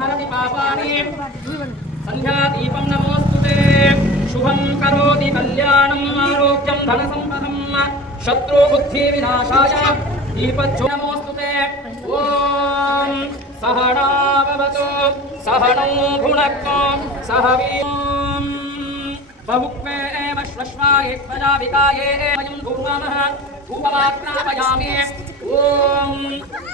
हरति पापानि। सन्ध्यादीपं नमोऽस्तु ते। शुभं करोति कल्याणम्, आरोग्यं धनसम्पदम्, शत्रुबुद्धिविनाशाय। दीपज्यो नमोऽस्तु ते। ॐ सहना भवतु। सहनौ भुनक्तु। सह बहुक्वे एव श्वश्वाये प्रजाविकाये वयं धूमः धूपमात्रापयामि ॐ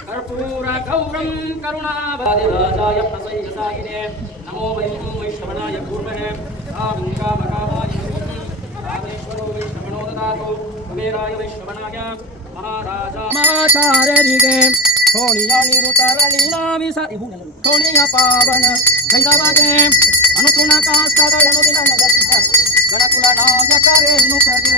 कर्पूरगौरं करुणावादिराजाय प्रसयसायिने नमो वयं वैश्रवणाय कूर्महे कामकामकामाय रामेश्वरो वैश्रवणो ददातु कुबेराय वैश्रवणाय महाराजा ಮಾಚಾರ್ಯರಿಗೆ ಶೋಣಿಯ ನಿರುತರ ಲೀಲಾವಿಸ ಶೋಣಿಯ ಪಾವನ ಗೈದವಗೆ ಅನುತೃಣ ಕಾಸ್ತಗಳನ್ನು ದಿನ ನೆಲೆಸಿದ ಗಣಕುಲ ನಾಯಕ ರೇಣುಕಗೆ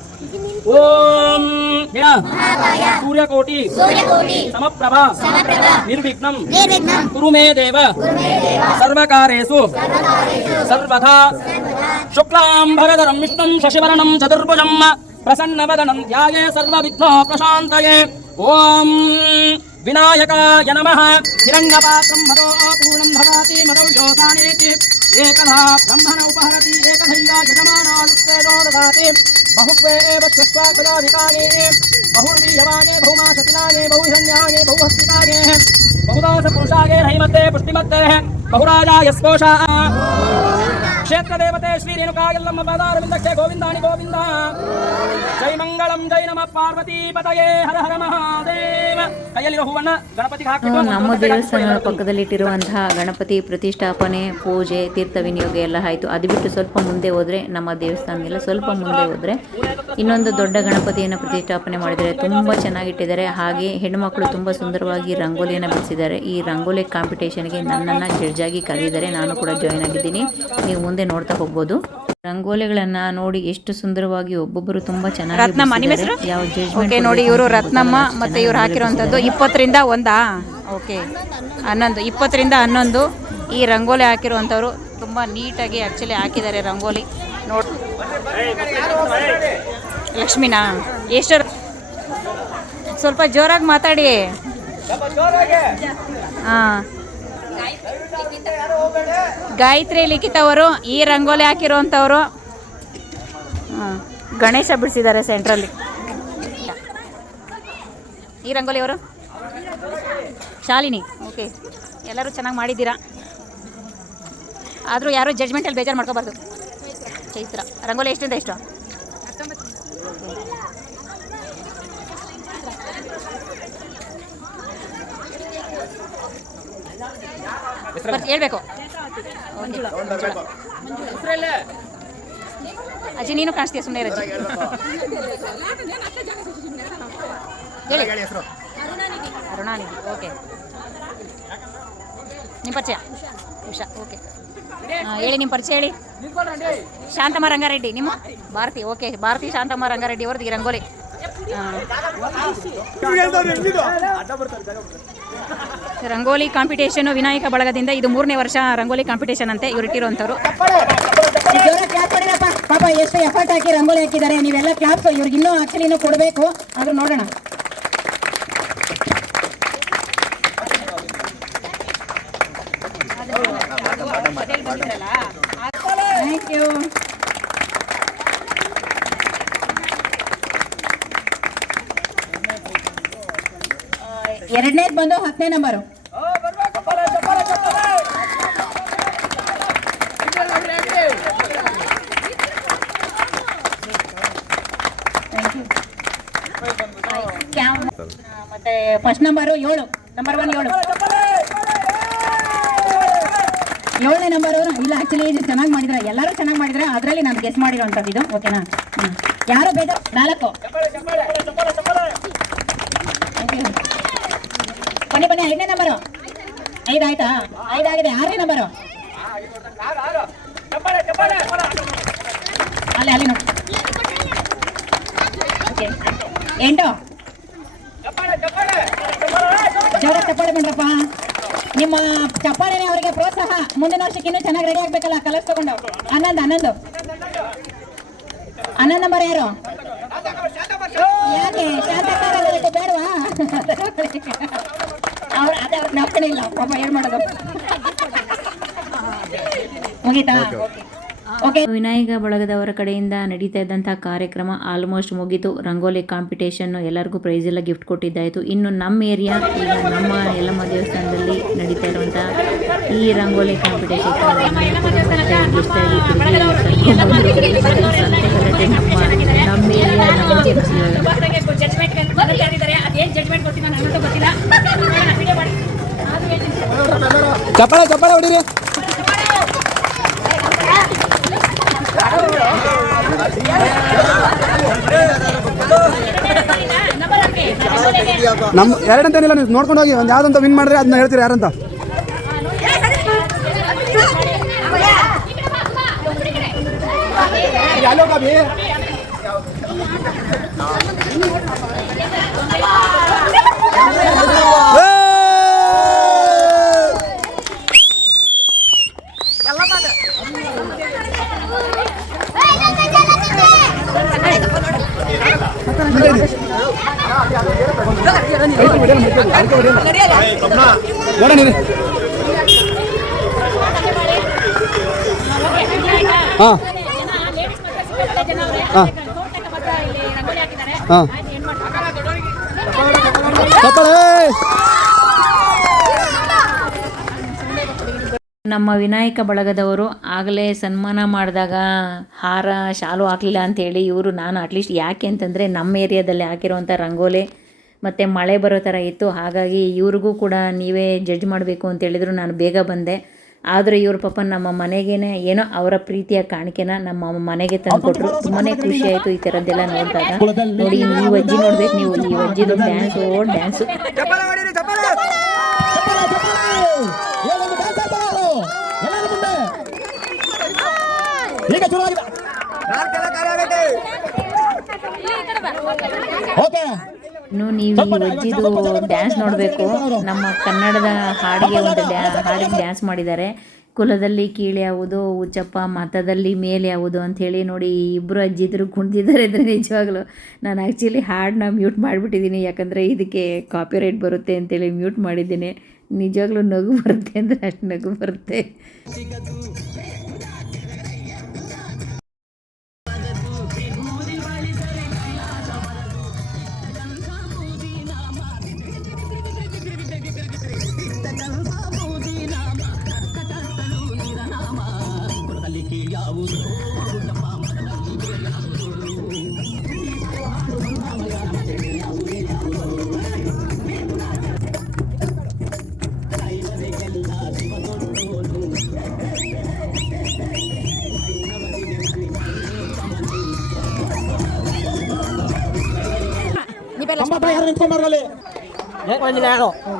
ओम सूर्यकोटि। समप्रभा। निर्विघ्नं। कुरु मे देव। सर्वकारेषु। सर्वथा शुक्लां भरधरं विनायकाय नमः। हिरण्यपात्रं भरो भवति मदव्योसानेति एकधा ब्रह्मण उपहरति। एकधैर्या ददाति। बहुक्वे एव स्वस्वाकलाधिकागे बहुर्वीयवागे बहुमा सतिलागे बहुहस्तिकागे बहुदासपुरुषागे पुष्टिमत्ते बहुराजा यस्पोषा ಕ್ಷೇತ್ರ ದೇವತೆ ಶ್ರೀ ರೇಣುಕಾಯಲ್ಲಮ್ಮ ಪದಾರವಿಂದಕ್ಕೆ ಗೋವಿಂದಾನಿ ಗೋವಿಂದ. ಜೈ ಮಂಗಳಂ ಜೈ ನಮ ಪಾರ್ವತಿ ಪತಯೇ ಹರ ಹರ ಮಹಾದೇವ. ಕೈಯಲ್ಲಿರೋ ಹೂವನ್ನ ಗಣಪತಿಗೆ ಆ, ಹಾಕಿಟ್ಟು ನಮ್ಮ ದೇವಸ್ಥಾನದ ಪಕ್ಕದಲ್ಲಿ ಇಟ್ಟಿರುವಂತಹ ಗಣಪತಿ ಪ್ರತಿಷ್ಠಾಪನೆ ಪೂಜೆ ತೀರ್ಥ ವಿನಿಯೋಗ ಎಲ್ಲ ಆಯ್ತು. ಅದು ಬಿಟ್ಟು ಸ್ವಲ್ಪ ಮುಂದೆ ಹೋದ್ರೆ ನಮ್ಮ ದೇವಸ್ಥಾನದಲ್ಲ ಸ್ವಲ್ಪ ಮುಂದೆ ಹೋದ್ರೆ ಇನ್ನೊಂದು ದೊಡ್ಡ ಗಣಪತಿಯನ್ನು ಪ್ರತಿಷ್ಠಾಪನೆ ಮಾಡಿದರೆ ತುಂಬ ಚೆನ್ನಾಗಿಟ್ಟಿದ್ದಾರೆ. ಹಾಗೆ ಹೆಣ್ಣುಮಕ್ಕಳು ತುಂಬ ಸುಂದರವಾಗಿ ರಂಗೋಲಿಯನ್ನು ಬಿಡಿಸಿದ್ದಾರೆ. ಈ ರಂಗೋಲಿ ಕಾಂಪಿಟೇಷನ್ಗೆ ನನ್ನನ್ನು ಜಡ್ಜಾಗಿ ಕರೆದಿದ್ದಾರೆ. ನಾನು ಕೂಡ ಜಾಯ್ನ್ ಆಗಿದ್ದೀನಿ. ನೀವು ಮುಂದೆ ನೋಡ್ತಾ ಹೋಗ್ಬೋದು. ರಂಗೋಲಿಗಳನ್ನ ನೋಡಿ ಎಷ್ಟು ಸುಂದರವಾಗಿ ಒಬ್ಬೊಬ್ಬರು ತುಂಬಾ ಚೆನ್ನಾಗಿ ಯಾವ ಓಕೆ ನೋಡಿ ಇವರು ರತ್ನಮ್ಮ ಮತ್ತೆ ಇವ್ರು ಹಾಕಿರುವಂತದ್ದು ಇಪ್ಪತ್ತರಿಂದ ಒಂದಾ? ಓಕೆ ಹನ್ನೊಂದು. ಇಪ್ಪತ್ತರಿಂದ ಹನ್ನೊಂದು. ಈ ರಂಗೋಲಿ ಹಾಕಿರುವಂಥವ್ರು ತುಂಬಾ ನೀಟಾಗಿ ಆ್ಯಕ್ಚುಲಿ ಹಾಕಿದ್ದಾರೆ ರಂಗೋಲಿ. ನೋಡ್ ಲಕ್ಷ್ಮೀನಾ ಎಷ್ಟು ಸ್ವಲ್ಪ ಜೋರಾಗಿ ಮಾತಾಡಿ. ಹಾಂ. ಗಾಯತ್ರಿ ಲಿಖಿತ್ ಅವರು ಈ ರಂಗೋಲಿ ಹಾಕಿರುವಂಥವ್ರು ಗಣೇಶ ಬಿಡಿಸಿದ್ದಾರೆ ಸೆಂಟ್ರಲ್ಲಿ. ಈ ರಂಗೋಲಿ ಅವರು? ಶಾಲಿನಿ. ಓಕೆ ಎಲ್ಲರೂ ಚೆನ್ನಾಗಿ ಮಾಡಿದ್ದೀರಾ? ಆದರೂ ಯಾರೂ ಜಡ್ಜ್ಮೆಂಟಲ್ಲಿ ಬೇಜಾರು ಮಾಡ್ಕೋಬಾರ್ದು. ಚೈತ್ರ. ರಂಗೋಲಿ ಎಷ್ಟಿಂದ ಎಷ್ಟು? ಬರ್ತ್- ಹೇಳ್ಬೇಕು. ಅಜ್ಜಿ ನೀನು ಕಾಣಿಸ್ತೀಯ? ಸುಮ್ಮನೆ ಅಜ್ಜಿ. ಹೇಳಿ. ಅರುಣಾನಿಧಿ. ಓಕೆ. ನಿಮ್ಮ ಪರಿಚಯ? ಉಷಾ. ಓಕೆ. ಹಾಂ ಹೇಳಿ ನಿಮ್ಮ ಪರಿಚಯ ಹೇಳಿ. ಶಾಂತಮ್ಮ ರಂಗಾರೆಡ್ಡಿ. ನಿಮ್ಮ? ಭಾರತಿ. ಓಕೆ. ಭಾರತಿ ಶಾಂತಮ್ಮ ರಂಗಾರೆಡ್ಡಿ ಅವ್ರದ್ದು ಈ ರಂಗೋಲಿ. ರಂಗೋಲಿ ಕಾಂಪಿಟೇಷನ್ ವಿನಾಯಕ ಬಳಗದಿಂದ ಇದು ಮೂರನೇ ವರ್ಷ ರಂಗೋಲಿ ಕಾಂಪಿಟೇಷನ್ ಅಂತ ಇವ್ರು ಮಾಡಿರಪ್ಪ ಪಾಪ ಎಷ್ಟು ಎಫರ್ಟ್ ಹಾಕಿ ರಂಗೋಲಿ ಹಾಕಿದ್ದಾರೆ ನೀವೆಲ್ಲ ಕ್ಲಾಪ್ಸ್ ಇವ್ರಿಗೆ ಇನ್ನೂ ಆಕ್ಚುಲಿ ಇನ್ನೂ ಕೊಡಬೇಕು ಆದ್ರೂ ನೋಡೋಣ ಥ್ಯಾಂಕ್ ಯು ಎರಡನೇದು ಬಂದು ಹತ್ತನೇ ನಂಬರು ಮತ್ತೆ ಫಸ್ಟ್ ನಂಬರು ಏಳು. ನಂಬರ್ ಒನ್ ಏಳು. ಏಳನೇ ನಂಬರ್ ಅವರು. ಇಲ್ಲ ಆಕ್ಚುಲಿ ಇದು ಚೆನ್ನಾಗಿ ಮಾಡಿದ್ರೆ, ಎಲ್ಲರೂ ಚೆನ್ನಾಗಿ ಮಾಡಿದ್ರೆ ಅದರಲ್ಲಿ ನಾನು ಗೆಸ್ ಮಾಡಿರೋಂಥದ್ದು ಇದು. ಓಕೆನಾ. ಯಾರು ಬೇಜ ನಾಲ್ಕು. ಬನ್ನಿ ಬನ್ನಿ, ಐದನೇ ನಂಬರು ಐದು ಆಯ್ತಾ? ಆಗಿದೆ. ಆರನೇ ನಂಬರು ಅಲ್ಲಿ ಅಲ್ಲಿ ನೋಡಿ ಓಕೆ ಎಂಟು ಜೋರ ಚಪ್ಪಾಳೆ. ಬಂದ್ರಪ್ಪ. ನಿಮ್ಮ ಚಪ್ಪಾಳೆನೆ ಅವರಿಗೆ ಪ್ರೋತ್ಸಾಹ. ಮುಂದಿನ ವರ್ಷಕ್ಕೆ ಇನ್ನೂ ಚೆನ್ನಾಗಿ ರೆಡಿ ಆಗ್ಬೇಕಲ್ಲ ಕಲರ್ಸ್ ತಗೊಂಡು. ಹನ್ನೊಂದು ಹನ್ನೊಂದು ಹನ್ನೊಂದು ನಂಬರ್ ಯಾರು? ಯಾಕೆ? ಶಾಂತಕ್ಕ ಬೇಡವಾ? ಅವ್ರು ಅದೇ ಅವ್ರ ಜ್ಞಾಪಕನೇ ಇಲ್ಲ ಪಾಪ ಏನ್ ಮಾಡೋದು? ಮುಗೀತಾ? ಓಕೆ ವಿನಾಯಕ ಬಳಗದವರ ಕಡೆಯಿಂದ ನಡೀತಾ ಇದ್ದಂತಹ ಕಾರ್ಯಕ್ರಮ ಆಲ್ಮೋಸ್ಟ್ ಮುಗಿತು. ರಂಗೋಲಿ ಕಾಂಪಿಟೇಷನ್ ಎಲ್ಲರಿಗೂ ಪ್ರೈಸ್ ಎಲ್ಲ ಗಿಫ್ಟ್ ಕೊಟ್ಟಿದ್ದಾಯಿತು. ಇನ್ನು ನಮ್ಮ ಏರಿಯಾ ಈಗ ನಮ್ಮ ಯಲ್ಲಮ್ಮ ದೇವಸ್ಥಾನದಲ್ಲಿ ನಡೀತಾ ಇರುವಂತಹ ಈ ರಂಗೋಲಿ ಕಾಂಪಿಟೇಷನ್ ಚಪ್ಪಳ ಚಪ್ಪಳ ಹೊಡಿರಿ ನಮ್ಮ ಚಪ್ಪಾಳೆ ಚಪ್ಪಾಳೆ ಹೊಡೀರಿ. ನಮ್ಮ ಎರಡಂತೇನಿಲ್ಲ ನೀವು ನೋಡ್ಕೊಂಡು ಹೋಗಿ ಒಂದು ಯಾವ್ದಂತ ವಿನ್ ಮಾಡಿದ್ರೆ ಅದನ್ನ ಹೇಳ್ತೀರಾ ಯಾರಂತ? ನೋಡೋಣ ಹಾಂ ನಮ್ಮ ವಿನಾಯಕ ಬಳಗದವರು ಆಗಲೇ ಸನ್ಮಾನ ಮಾಡಿದಾಗ ಹಾರ ಶಾಲು ಹಾಕಲಿಲ್ಲ ಅಂತೇಳಿ ಇವರು ನಾನು ಅಟ್ಲೀಸ್ಟ್ ಯಾಕೆ ಅಂತಂದರೆ ನಮ್ಮ ಏರಿಯಾದಲ್ಲಿ ಹಾಕಿರುವಂಥ ರಂಗೋಲಿ ಮತ್ತು ಮಳೆ ಬರೋ ಥರ ಇತ್ತು. ಹಾಗಾಗಿ ಇವ್ರಿಗೂ ಕೂಡ ನೀವೇ ಜಡ್ಜ್ ಮಾಡಬೇಕು ಅಂತೇಳಿದ್ರು ನಾನು ಬೇಗ ಬಂದೆ. ಆದರೆ ಇವ್ರ ಪಾಪ ನಮ್ಮ ಮನೆಗೇನೆ ಏನೋ ಅವರ ಪ್ರೀತಿಯ ಕಾಣಿಕೆನ ನಮ್ಮ ಮನೆಗೆ ತಂದುಕೊಟ್ರು. ತುಂಬಾ ಖುಷಿ ಆಯಿತು ಈ ಥರದ್ದೆಲ್ಲ ನೋಡಿದಾಗ. ನೋಡಿ ಈ ಅಜ್ಜಿ ನೋಡ್ಬೇಕು ನೀವು ಈ ಅಜ್ಜಿದು ಡ್ಯಾನ್ಸು ಡ್ಯಾನ್ಸು ಓಕೆ. ಇನ್ನು ನೀವು ಈ ಅಜ್ಜಿದು ಡ್ಯಾನ್ಸ್ ನೋಡಬೇಕು. ನಮ್ಮ ಕನ್ನಡದ ಹಾಡಿಗೆ ಒಂದು ಡ್ಯಾ ಹಾಡಿಗೆ ಡ್ಯಾನ್ಸ್ ಮಾಡಿದ್ದಾರೆ. ಕುಲದಲ್ಲಿ ಕೀಳು ಯಾವುದು ಉಚ್ಚಪ್ಪ ಮತದಲ್ಲಿ ಮೇಲೆ ಯಾವುದು ಅಂಥೇಳಿ ನೋಡಿ ಇಬ್ಬರು ಅಜ್ಜಿದ್ರು ಕುಣಿದಿದ್ದಾರೆ ಅಂದರೆ ನಿಜವಾಗ್ಲೂ. ನಾನು ಆ್ಯಕ್ಚುಲಿ ಹಾಡನ್ನ ಮ್ಯೂಟ್ ಮಾಡಿಬಿಟ್ಟಿದ್ದೀನಿ. ಯಾಕಂದರೆ ಇದಕ್ಕೆ ಕಾಪಿರೈಟ್ ಬರುತ್ತೆ ಅಂತೇಳಿ ಮ್ಯೂಟ್ ಮಾಡಿದ್ದೀನಿ. ನಿಜವಾಗ್ಲೂ ನಗು ಬರುತ್ತೆ ಅಂದರೆ ಅಷ್ಟು ನಗು ಬರುತ್ತೆ.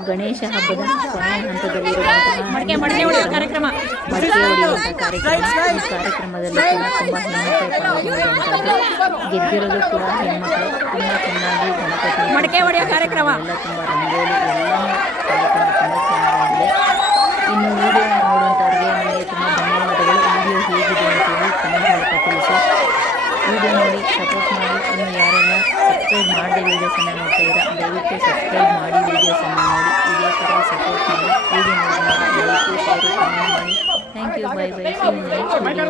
ಗಣೇಶ ಹಬ್ಬದ ಕೊನೆಯ ಹಂತದಲ್ಲಿರುವಂತಹ ಮಡಕೆ ಕಾರ್ಯಕ್ರಮ. ಈ ಕಾರ್ಯಕ್ರಮದಲ್ಲಿ ಕೂಡ ತುಂಬ ಹೆಣ್ಮಕ್ಳು ಗೆದ್ದಿರೋದು ಕೂಡ ಹೆಣ್ಮಕ್ಳು ತುಂಬ ಚೆನ್ನಾಗಿ ಗಣಪತಿ ಮಡಕೆ ಹೊಡೆಯೋ ಕಾರ್ಯಕ್ರಮ. ಎಲ್ಲ ತುಂಬ ರಂಗೋಲಿ ಎಲ್ಲ ಕಾರ್ಯಕ್ರಮ ತುಂಬ ಚೆನ್ನಾಗಿದೆ ಇನ್ನು ವಿಡಿಯೋ ವಿಡಿಯೋ ನೋಡಿ ಸಪೋರ್ಟ್ ಮಾಡಿ, ಇನ್ನು ಯಾರೆಲ್ಲ ಸಬ್ಸ್ಕ್ರೈಬ್ ಮಾಡದೆ ವೀಡಿಯೋಸನ್ನು ನೋಡ್ತಾ ಇದ್ದೀರಾ, ದಯವಿಟ್ಟು ಸಬ್ಸ್ಕ್ರೈಬ್ ಮಾಡಿ ವೀಡಿಯೋಸನ್ನು ನೋಡಿ. ಇದೇ ಥರ ಸಪೋರ್ಟ್ ಮಾಡಿ ವಿಡಿಯೋ ನೋಡಿ. ಲೈಕ್ ಶೇರ್ ಕಮೆಂಟ್ ಮಾಡಿ. Thank you bye bye see next video